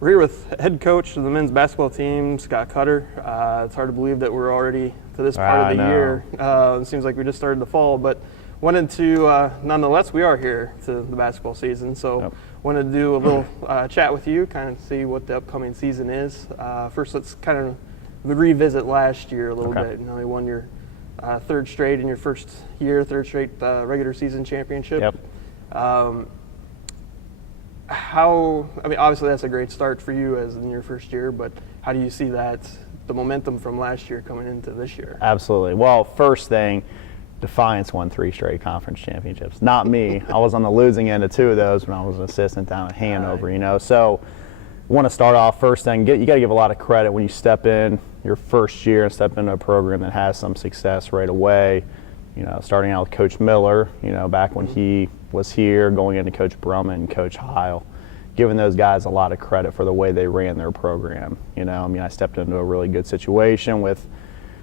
We're here with head coach of the men's basketball team, Scott Cutter. It's hard to believe that we're already to this part of the year. It seems like we just started the fall, but wanted to, nonetheless, we are here to the basketball season. So wanted to do a little chat with you, kind of see what the upcoming season is. First, let's kind of revisit last year a little bit. You know, you won your third straight in your first year, third straight regular season championship. Obviously that's a great start for you as in your first year, but how do you see that, the momentum from last year coming into this year? Absolutely. Well, first thing, Defiance won 3 straight conference championships. Not me. I was on the losing end of 2 of those when I was an assistant down at Hanover, you know. So want to start off first thing, you got to give a lot of credit when you step in your first year and step into a program that has some success right away. You know, starting out with Coach Miller, you know, back when he was here, going into Coach Brumman and Coach Heil, giving those guys a lot of credit for the way they ran their program. You know, I mean, I stepped into a really good situation with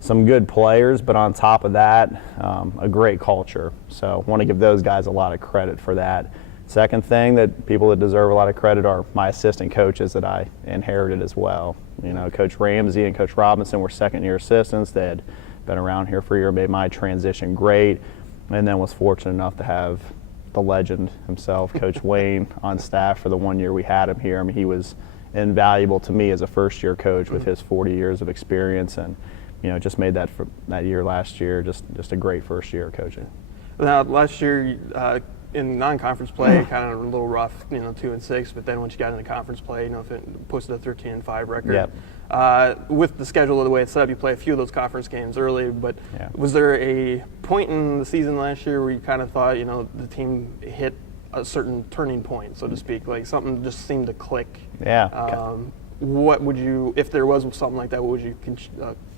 some good players, but on top of that, a great culture. So I want to give those guys a lot of credit for that. Second thing, that people that deserve a lot of credit are my assistant coaches that I inherited as well. You know, Coach Ramsey and Coach Robinson were second-year assistants. They had been around here for a year, made my transition great, and then was fortunate enough to have the legend himself, Coach Wayne, on staff for the 1 year we had him here. I mean, he was invaluable to me as a first-year coach with his 40 years of experience, and you know, just made that for that year last year just a great first year of coaching. Now, last year in non-conference play, kind of a little rough, you know, 2-6, but then once you got into conference play, you know, posted a 13-5 record. With the schedule of the way it's set up, you play a few of those conference games early, but was there a point in the season last year where you kind of thought, you know, the team hit a certain turning point, so to speak, like something just seemed to click? What would you, if there was something like that, what would you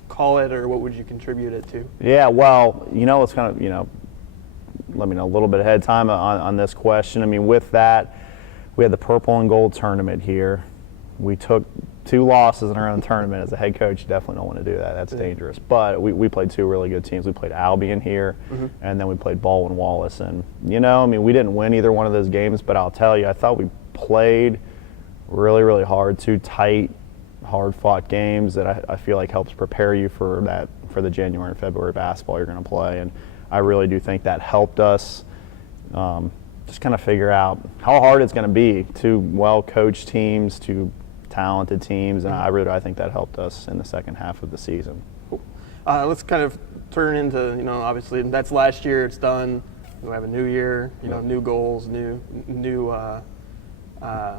call it, or what would you contribute it to? Yeah, well, you know, it's kind of, you know, let me know a little bit ahead of time on this question. I mean, with that, we had the purple and gold tournament here. We took 2 losses in our own tournament. As a head coach, you definitely don't want to do that. That's dangerous. But we played 2 really good teams. We played Albion here, and then we played Baldwin-Wallace. And, you know, I mean, we didn't win either one of those games, but I'll tell you, I thought we played really, really hard, 2 tight, hard-fought games that I feel like helps prepare you for the January and February basketball you're going to play. And I really do think that helped us just kind of figure out how hard it's going to be. 2 well-coached teams, 2 talented teams, and I think that helped us in the second half of the season. Cool. Let's kind of turn into, you know, obviously that's last year, it's done. We have a new year, you know, new goals, new a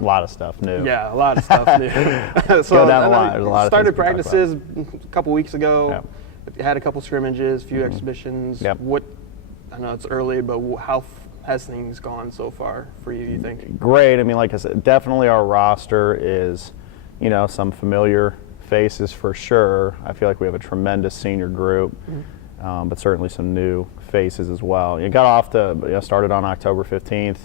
lot of stuff new. Yeah, a lot of stuff new. So go down the line. There's a lot of started practices a couple weeks ago. Had a couple scrimmages, a few exhibitions. What, I know it's early, but how has things gone so far for you think? Great. I mean, like I said, definitely our roster is, you know, some familiar faces for sure. I feel like we have a tremendous senior group, but certainly some new faces as well. It got off to, you know, started on October 15th.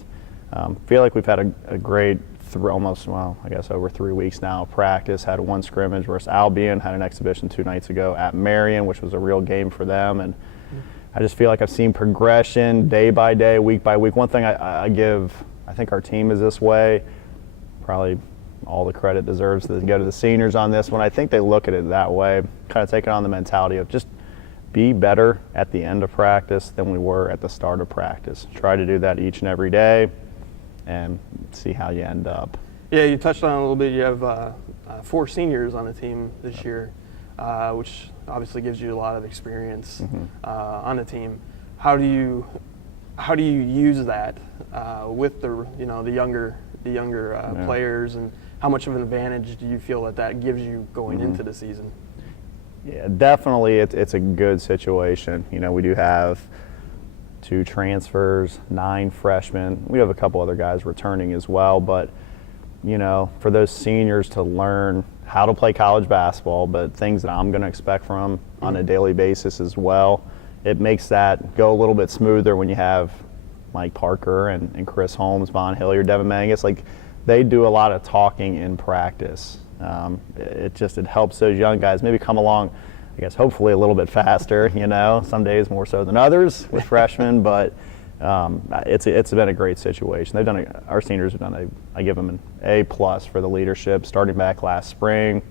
Feel like we've had a great over 3 weeks now of practice. Had 1 scrimmage versus Albion, had an exhibition 2 nights ago at Marion, which was a real game for them. And I just feel like I've seen progression day by day, week by week. One thing I think our team is this way, probably all the credit deserves to go to the seniors on this one. I think they look at it that way, kind of taking on the mentality of just be better at the end of practice than we were at the start of practice. Try to do that each and every day and see how you end up. Yeah, you touched on it a little bit. You have 4 seniors on the team this year, which obviously gives you a lot of experience on the team. How do you use that with the younger players, and how much of an advantage do you feel that gives you going into the season? Yeah, definitely it's a good situation. You know, we do have 2 transfers, 9 freshmen. We have a couple other guys returning as well, but you know, for those seniors to learn how to play college basketball, but things that I'm going to expect from them on a daily basis as well, it makes that go a little bit smoother when you have Mike Parker and Chris Holmes, Von Hilliard, Devin Mangus. Like, they do a lot of talking in practice. It helps those young guys maybe come along, I guess, hopefully a little bit faster, you know, some days more so than others with freshmen, but It's been a great situation. They've done our seniors have done I give them an A+ for the leadership, starting back last spring,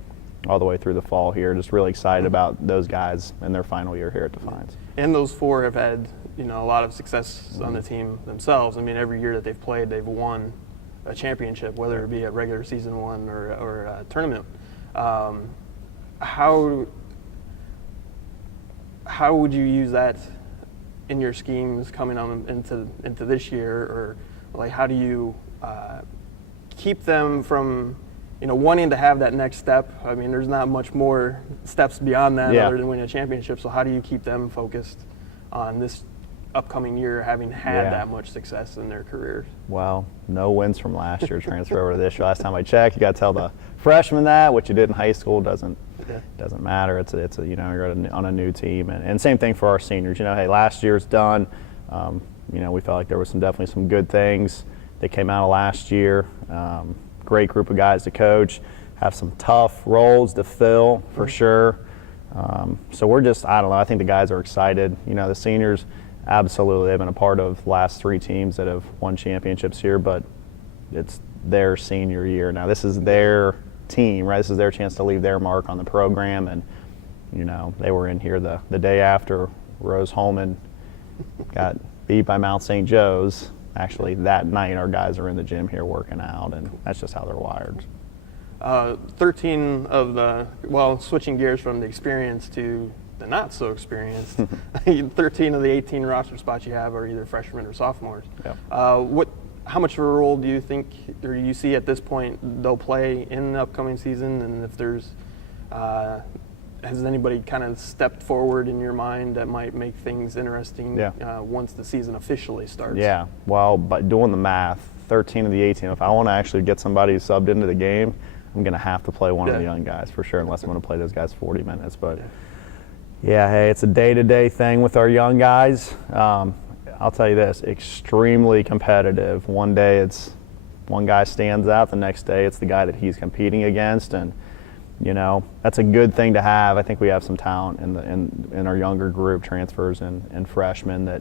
all the way through the fall here. Just really excited about those guys in their final year here at Defiance. And those 4 have had a lot of success on the team themselves. I mean, every year that they've played, they've won a championship, whether it be a regular season one or a tournament. How would you use that in your schemes coming on into this year, or like how do you keep them from wanting to have that next step? I mean, there's not much more steps beyond that other than winning a championship. So how do you keep them focused on this upcoming year, having had that much success in their careers? Well, no wins from last year transfer over to this year. Last time I checked, you got to tell the freshmen that what you did in high school doesn't matter. It's you're on a new team, and same thing for our seniors. Hey, last year's done. We felt like there was definitely some good things that came out of last year. Great group of guys to coach. Have some tough roles to fill for sure. So we're just, I don't know. I think the guys are excited. The seniors. Absolutely, they've been a part of the last 3 teams that have won championships here, but it's their senior year. Now this is their team, right? This is their chance to leave their mark on the program, and they were in here the day after Rose-Hulman got beat by Mount St. Joe's. Actually, that night our guys are in the gym here working out, and that's just how they're wired. 13 of the, switching gears from the experience to the not so experienced, 13 of the 18 roster spots you have are either freshmen or sophomores. Yep. How much of a role do you think, or do you see at this point, they'll play in the upcoming season? And if there's, has anybody kind of stepped forward in your mind that might make things interesting once the season officially starts? Yeah, well, by doing the math, 13 of the 18, if I want to actually get somebody subbed into the game, I'm going to have to play one of the young guys for sure, unless I'm going to play those guys 40 minutes. But yeah, hey, it's a day-to-day thing with our young guys. I'll tell you this, extremely competitive. One day it's one guy stands out, the next day it's the guy that he's competing against, and that's a good thing to have. I think we have some talent in our younger group, transfers and freshmen that,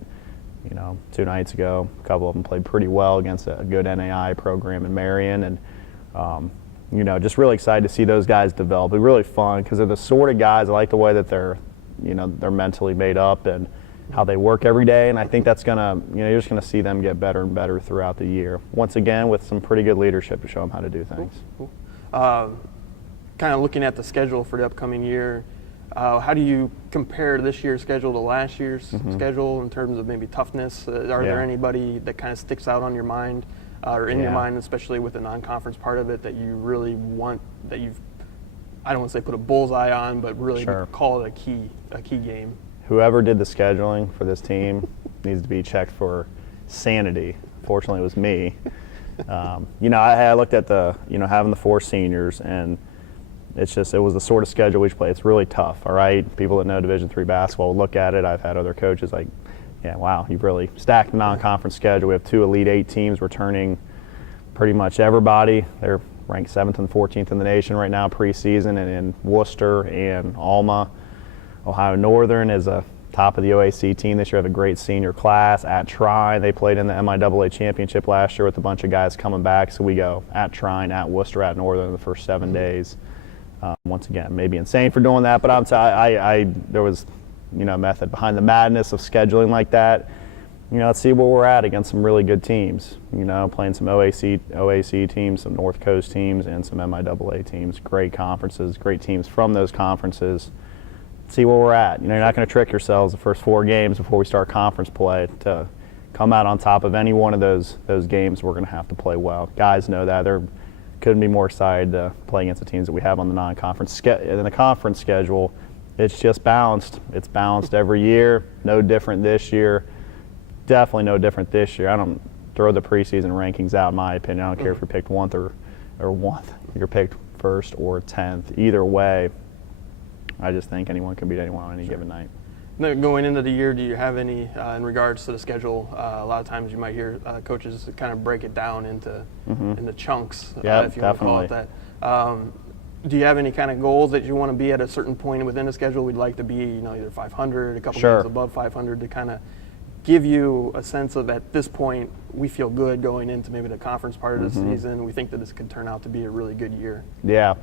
2 nights ago, a couple of them played pretty well against a good NAI program in Marion, and just really excited to see those guys develop. It's really fun because they're the sort of guys, I like the way that they're mentally made up and how they work every day, and I think that's gonna, you're just gonna see them get better and better throughout the year. Once again, with some pretty good leadership to show them how to do things. Cool. Kind of looking at the schedule for the upcoming year, how do you compare this year's schedule to last year's schedule in terms of maybe toughness? Are there anybody that kind of sticks out on your mind, or in your mind, especially with the non-conference part of it, that you really want, that you've, I don't want to say put a bullseye on, but really call it a key game? Whoever did the scheduling for this team needs to be checked for sanity. Fortunately, it was me. I looked at having the 4 seniors, and it was the sort of schedule we play. It's really tough, all right? People that know Division III basketball look at it. I've had other coaches like, wow, you've really stacked the non-conference schedule. We have 2 Elite 8 teams returning pretty much everybody. They're ranked 7th and 14th in the nation right now preseason, and in Worcester and Alma. Ohio Northern is a top of the OAC team this year. Have a great senior class. At Trine, they played in the MIAA championship last year with a bunch of guys coming back. So we go at Trine, at Worcester, at Northern the first 7 days. Once again, maybe insane for doing that, but there was method behind the madness of scheduling like that. Let's see where we're at against some really good teams. Playing some OAC teams, some North Coast teams, and some MIAA teams. Great conferences, great teams from those conferences. See where we're at. You're not going to trick yourselves the first 4 games before we start conference play to come out on top of any one of those games. We're going to have to play well. Guys know that. They couldn't be more excited to play against the teams that we have on the non-conference in the conference schedule. It's just balanced. It's balanced every year. No different this year. Definitely no different this year. I don't throw the preseason rankings out, in my opinion. I don't care if you're picked 1st you're picked 1st or 10th. Either way, I just think anyone can beat anyone on any given night. Now, going into the year, do you have any, in regards to the schedule, a lot of times you might hear coaches kind of break it down into chunks, if you want to call it that. Do you have any kind of goals that you want to be at a certain point within the schedule? We'd like to be, either 500, a couple games above 500 to kind of give you a sense of, at this point, we feel good going into maybe the conference part of the season. We think that this could turn out to be a really good year. Yeah.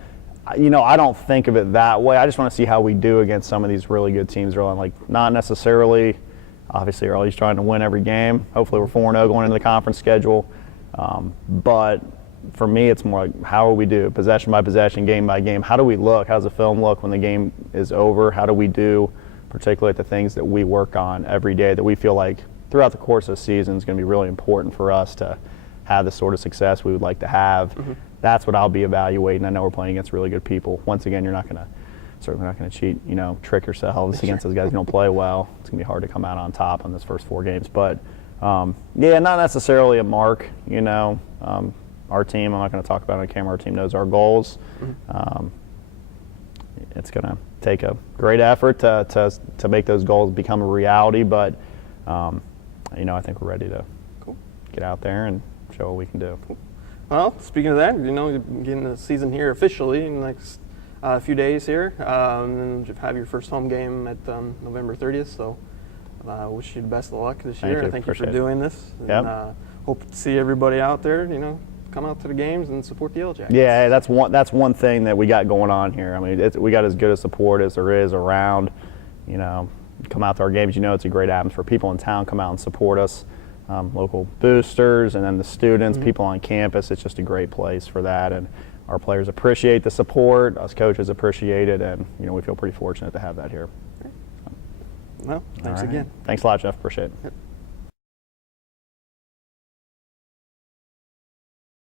You know, I don't think of it that way. I just want to see how we do against some of these really good teams. Like, not necessarily, obviously, we're always trying to win every game. Hopefully we're 4-0 going into the conference schedule. But for me, it's more like, how will we do? Possession by possession, game by game. How do we look? How does the film look when the game is over? How do we do, particularly at the things that we work on every day that we feel like throughout the course of the season is going to be really important for us to have the sort of success we would like to have. That's what I'll be evaluating. I know we're playing against really good people. Once again, you're certainly not going to cheat, trick yourselves against those guys who don't play well. It's going to be hard to come out on top on this first 4 games. But, yeah, not necessarily a mark, Our team, I'm not going to talk about it on camera, our team knows our goals. It's going to take a great effort to make those goals become a reality, but, I think we're ready to get out there and show what we can do. Well, speaking of that, you're getting the season here officially in the next few days here, and then have your first home game at November 30th. So, wish you the best of luck this year. Thank you for doing this. Yep. And hope to see everybody out there. Come out to the games and support the Yellow Jackets. Yeah, that's one thing that we got going on here. I mean, we got as good a support as there is around. Come out to our games. It's a great atmosphere. People in town come out and support us. Local boosters, and then the students, people on campus. It's just a great place for that, and our players appreciate the support. Us coaches appreciate it, and we feel pretty fortunate to have that here. Well, thanks again. Thanks a lot, Jeff. Appreciate it. Yep.